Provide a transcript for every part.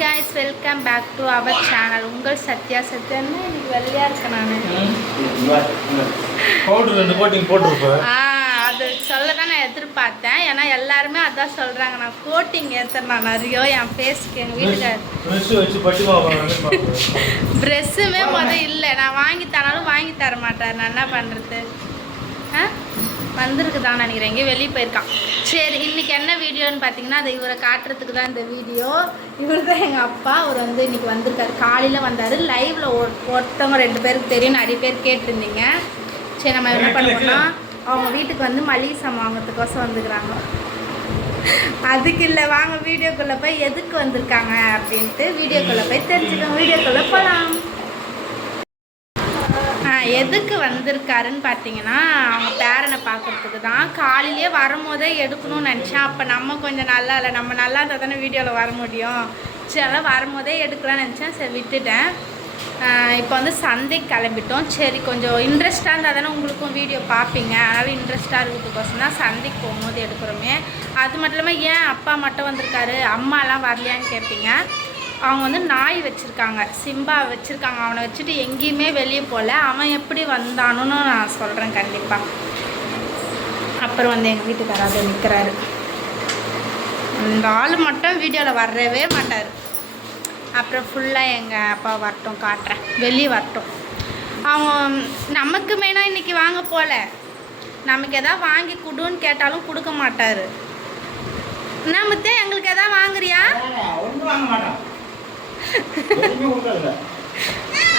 guys welcome back to our channel உங்கள் சத்யா சத்யான்னு எனக்கு வெள்ளையா இருக்கேன் நான். ஆ அது சொல்ல தான் நான் எதிர்பார்த்தேன். ஏன்னா எல்லாருமே அதான் சொல்கிறாங்க நான் கோட்டிங் ஏற்றுறேன் நான் நிறைய என் ஃபேஸ்க்கு எங்கள் வீட்டுக்கார். ட்ரெஸ்ஸுமே முத இல்லை. நான் வாங்கி தராலும் வாங்கி தர மாட்டார். நான் என்ன பண்ணுறது வந்திருக்குதான் நினைக்கிறேன். இங்கே வெளியே போயிருக்கான். சரி இன்னைக்கு என்ன வீடியோன்னு பார்த்தீங்கன்னா அது இவரை காட்டுறதுக்கு தான் இந்த வீடியோ. இவர் தான் எங்கள் அப்பா. அவர் வந்து இன்னைக்கு வந்திருக்காரு. காலையில் வந்தார். லைவில் ஒருத்தவங்க ரெண்டு பேருக்கு தெரியும். நிறைய பேர் கேட்டிருந்தீங்க. சரி நம்ம என்ன பண்ணுவோம்னா அவங்க வீட்டுக்கு வந்து மளிகை சாமான் வாங்கிறதுக்கோசம் வந்துக்கிறாங்க. அதுக்கு இல்லை வாங்க வீடியோக்குள்ளே போய் எதுக்கு வந்திருக்காங்க அப்படின்ட்டு வீடியோக்குள்ளே போய் தெரிஞ்சுக்கோங்க. வீடியோக்குள்ளே போகலாம் எதுக்கு வந்திருக்காருன்னு பார்த்தீங்கன்னா அவங்க பேரனை பார்க்கறதுக்கு தான். காலையிலேயே வரும்போதே எடுக்கணும்னு நினச்சேன். அப்போ நம்ம கொஞ்சம் நல்லா இல்லை. நம்ம நல்லா இருந்தால் தானே வீடியோவில் வர முடியும். சரி அதெல்லாம் வரும்போதே எடுக்கலாம்னு நினச்சேன். சரி விட்டுட்டேன். இப்போ வந்து சந்தைக்கு கிளம்பிட்டோம். சரி கொஞ்சம் இன்ட்ரெஸ்ட்டாக இருந்தால் தானே உங்களுக்கும் வீடியோ பார்ப்பீங்க. அதனால் இன்ட்ரெஸ்ட்டாக இருக்கிறதுக்கோசம் தான் சந்தைக்கு போகும்போது எடுக்கிறோமே. அது மட்டும் இல்லாமல் ஏன் அப்பா மட்டும் வந்திருக்காரு? அம்மாலாம் வரலையான்னு கேட்பீங்க அவங்க வந்து நாய் வச்சுருக்காங்க. சிம்பா வச்சுருக்காங்க. அவனை வச்சுட்டு எங்கேயுமே வெளியே போகல. அவன் எப்படி வந்தானுன்னு நான் சொல்கிறேன் கண்டிப்பாக அப்புறம் வந்து எங்கள் வீட்டுக்காராவது அதை நிற்கிறாரு இந்த ஆள் மட்டும் வீடியோவில் வரவே மாட்டார். அப்புறம் ஃபுல்லாக எங்கள் அப்பா வரட்டும் காட்டுறேன். வெளியே வரட்டும். அவங்க நமக்கு மெயினாக இன்றைக்கி வாங்க போகல. நமக்கு எதாவது வாங்கி கொடுன்னு கேட்டாலும் கொடுக்க மாட்டார். என்ன முத்தே எங்களுக்கு எதாவது வாங்குறியா? ஒன்றும் வாங்க மாட்டோம்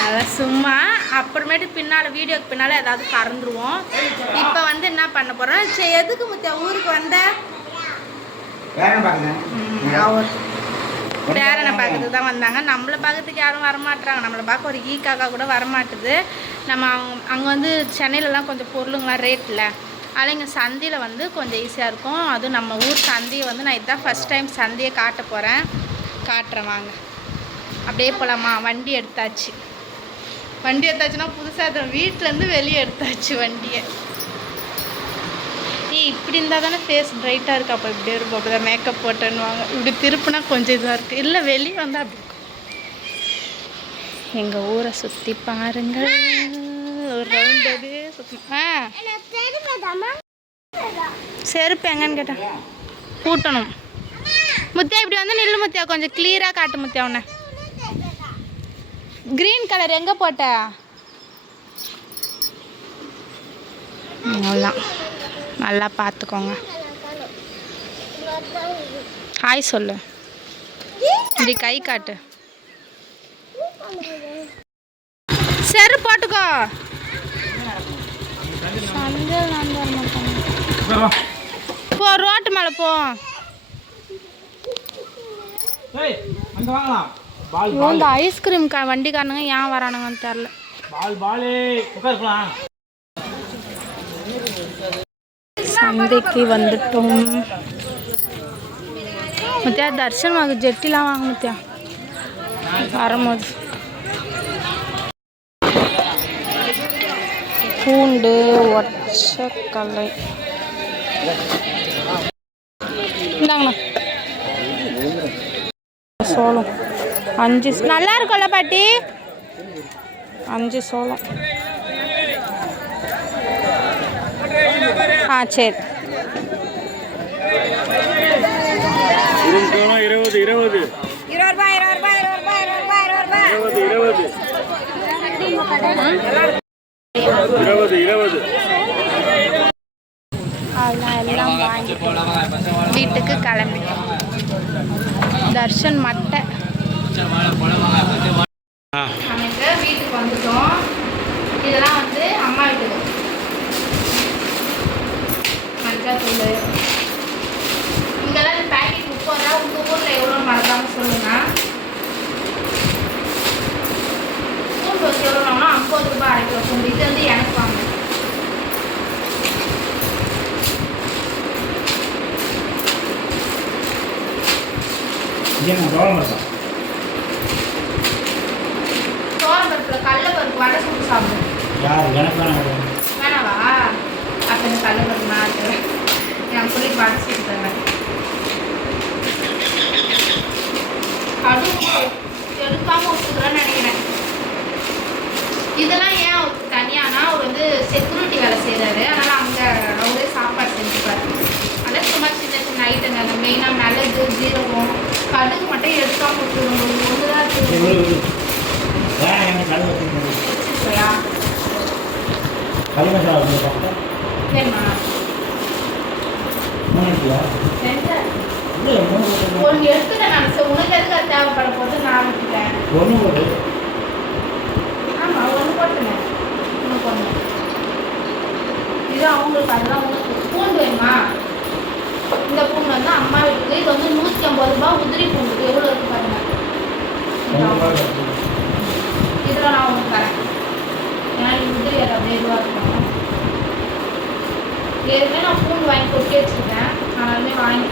அதான் சும்மா அப்புறமேட்டு பின்னால் வீடியோக்கு பின்னால் ஏதாவது கறந்துருவோம். இப்போ வந்து என்ன பண்ண போகிறோம் சரி எதுக்கு முத்தியா ஊருக்கு வந்த? பேரனை பார்க்கறதுக்கு தான் வந்தாங்க. நம்மளை பார்க்கறதுக்கு யாரும் வரமாட்றாங்க. நம்மளை பார்க்க ஒரு ஈ காக்கா கூட வரமாட்டுது. நம்ம அவங்க அங்கே வந்து சென்னையிலலாம் கொஞ்சம் பொருளுங்களாம் ரேட்டில் அதனால் இங்கே சந்தையில் வந்து கொஞ்சம் ஈஸியாக இருக்கும். அதுவும் நம்ம ஊர் சந்தையை வந்து நான் இதுதான் ஃபஸ்ட் டைம் சந்தையை காட்ட போகிறேன் காட்டுறேன் வாங்க. அப்படியே போகலாமா வண்டி எடுத்தாச்சு. வண்டி எடுத்தாச்சுன்னா புதுசாக வீட்டிலேருந்து வெளியே எடுத்தாச்சு வண்டியை. ஏய் இப்படி இருந்தால் தானே ஃபேஸ் பிரைட்டாக இருக்கு. அப்போ இப்படியே இருக்கும். அப்போ தான் மேக்கப் போட்டேன்னுவாங்க. இப்படி திருப்பினா கொஞ்சம் இதாக இருக்குது இல்லை வெளியே வந்தால் அப்படி இருக்கும். எங்கள் ஊரை சுற்றி பாருங்கள். ஒரு ரவுண்ட் சுத்தணும் ஆ. செருப்பு எங்கன்னு கேட்டேன் பூட்டணும். முத்தியா இப்படி வந்து நில்லு முத்தியா. கொஞ்சம் கிளியராக காட்டு முத்தியா உன்னை. க்ரீன் கலர் எங்கே போட்ட? அவ்வளோதான் நல்லா பார்த்துக்கோங்க. ஹாய் சொல்லு. இப்படி கை காட்டு. சரி போட்டுக்கோ. போ ரோட்டு மேலே போ. வாங்கலாம். ஐயோ, இந்த ஐஸ்கிரீம் க வண்டிக்காரனுங்க ஏன் வரானுங்கன்னு தெரில சந்தைக்கு வந்துட்டோம். முத்தியா தர்ஷன் வாங்க ஜெட்டிலாம் வாங்க முத்தியா. வரும்போது. பூண்டு ஒச்சக்கல்லை இந்தாங்கண்ணா. சோளம். அஞ்சு நல்லா இருக்கும்ல பாட்டி? அஞ்சு சோளம். ஆ சரி. இருபது இருபது இருபது இருபது இருபது இருபது அதெல்லாம் எல்லாம் வாங்கிட்டு வீட்டுக்கு கிளம்பிட்டோம் தர்ஷன் மட்டை. அன்னைக்கு வீட்டுக்கு வந்துட்டோம் இதெல்லாம் வந்து அம்மா வீட்டுக்கு மஞ்சள் இங்கெல்லாம் பேக்கெட் உப்பு வந்தால் உங்கள் ஊரில் எவ்வளோ மறக்காம சொல்லுங்க பூண்டு வச்சு எவ்வளோனா ஐம்பது ரூபாய் அரை கிலோ பூண்டு இது வந்து எனக்கு வாங்க ஏங்க, ரோலம் இருக்கா? வடை சுட்டு சாப்பிடும் யார் எனக்கு வேணாம். வேணாவா? அப்போ இந்த கல்ல வருமா என் பிள்ளைக்கு வடை சுட்டு தருவேன் அதுவும் எடுக்காமல் ஒத்துக்கிறேன்னு நினைக்கிறேன். இதெல்லாம் ஏன் அவருக்கு தனியானா? அவர் வந்து செக்யூரிட்டி வேலை செய்யறாரு அதனால அங்கே அவரே சாப்பாடு செஞ்சுப்பார். அதான் சும்மா சின்ன சின்ன ஐட்டங்கள் அந்த மெயினாக மிளகு ஜீரகம் கடுகு மட்டும் எடுக்காமல் ஒன்று தான் இருக்கு வேணாம் மசாலா வந்து நான் உனக்கு தேவைப்பட போது நான் விட்டுட்டேன் ஒன்று போட்டு ஆமாம் ஒன்று போட்டுனேன் உனக்கு ஒன்று இது அவங்களுக்கு அதெல்லாம் உனக்கு பூண்டு வேணுமா இந்த பூண்டு வந்து அம்மா வீட்டுக்கு இது வந்து நூற்றி ஐம்பது ரூபாய் உதிரி பூண்டு எவ்வளோ இருக்கு பாருங்க இதில் நான் உங்களுக்கு தரேன் ஏன்னா இது உதிரி அது அப்படியே இதுவாக இருக்கும் ஏற்கனவே நான் பூண்டு வாங்கி கொட்டி வச்சுருக்கேன். ஆனாலுமே வாங்கி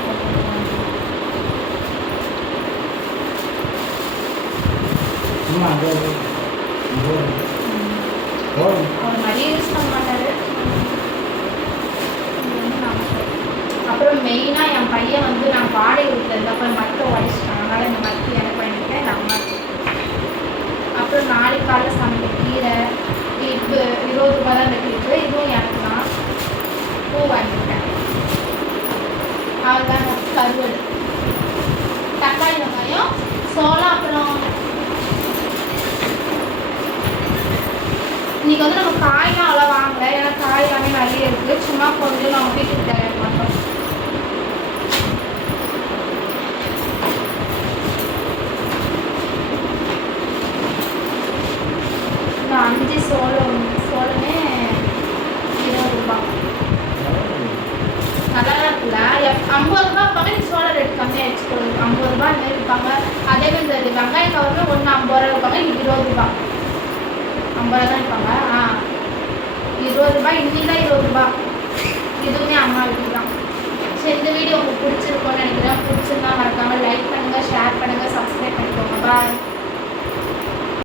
அவர் நிறைய யூஸ் பண்ண மாட்டாரு. அப்புறம் மெயினாக என் பையன் வந்து நான் வாடகை வீட்டில் இருந்தப்ப மட்டை உடச்சிட்டான் அதனால் இந்த மத்தி எனக்கு வாங்கிட்டேன் இந்த அம்மா அப்புறம் நாளைக்கு காலைல சமைக்க கீரை கிளிப்பு இருபது ரூபாய் தான் இந்த இதுவும் எனக்கு பூ வாங்கிட்டேன் அவ்வளோதான் கருவடு தக்காளி வெங்காயம் சோளம் அப்புறம் இன்னைக்கு வந்து நம்ம காயெலாம் அவ்வளோ வாங்கலை ஏன்னா காய் எல்லாமே நிறைய இருக்கு சும்மா கொஞ்சம் நம்ம வீட்டுக்கு தேவை மட்டும் இந்த அஞ்சு சோளம் சோளமே இருபது ரூபாய் நல்லா தான் இருக்குல்ல எப்- ஐம்பது ரூபா இருப்பாங்க நீ சோளம் ரேட் கம்மியாக வச்சுக்கோங்க ஐம்பது ரூபா இந்த மாதிரி விற்பாங்க அதே மாதிரி வந்து ஒன்று ஐம்பது ரூபா இருப்பாங்க இருபது ரூபா ஐம்பது ரூபா தான் இருப்பாங்க ஆ. இருபது ரூபாய் இன்னும் தான் இருபது ரூபாய். இதுவுமே அம்மா வீட்டு தான். ஸோ இந்த வீடியோ உங்களுக்கு பிடிச்சிருக்கோன்னு நினைக்கிறேன். பிடிச்சிருந்தா மறக்காமல் லைக் பண்ணுங்கள் ஷேர் பண்ணுங்கள் சப்ஸ்கிரைப் பண்ணிக்கோங்க. பாய்